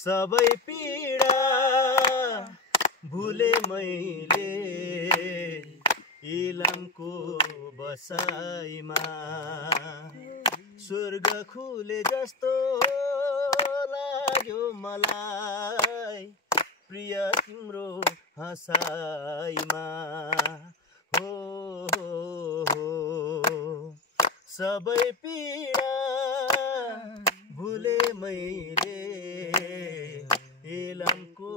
सबै पीडा भुले मैले इलामको बसाइमा स्वर्ग खुले जस्तो लाग्यो मलाई प्रिय तिम्रो हँसाइमा हो सबै पीडा भुले मैले इलामको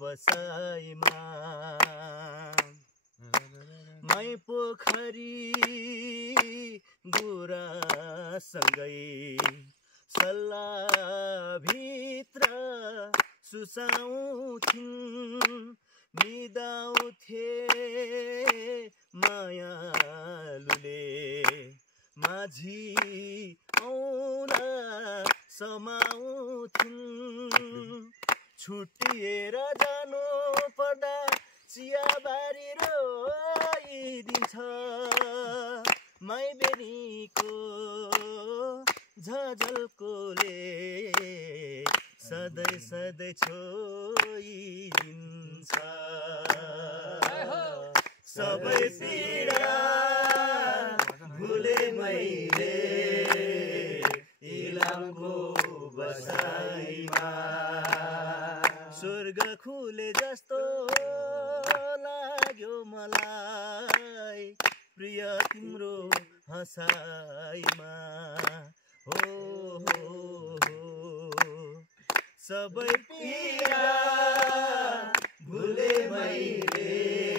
बसाइमा मै पोखरी गुरासँगै सल्लाभित्र सुसाउँथिन् निदाउँथे मायालुले माझी औना समाउँथिन् छुट्टिएर जानु पर्दा चियाबारी रोइदिन्छ माइबेनीको झझल्कोले सधैँ सधैँ छोइदिन्छ सबै पीडा भुले मैले इलामको बसाइमा स्वर्ग खुले जस्तो लाग्यो मलाई प्रिय तिम्रो हँसाइमा हो सबै पीडा भुले मैले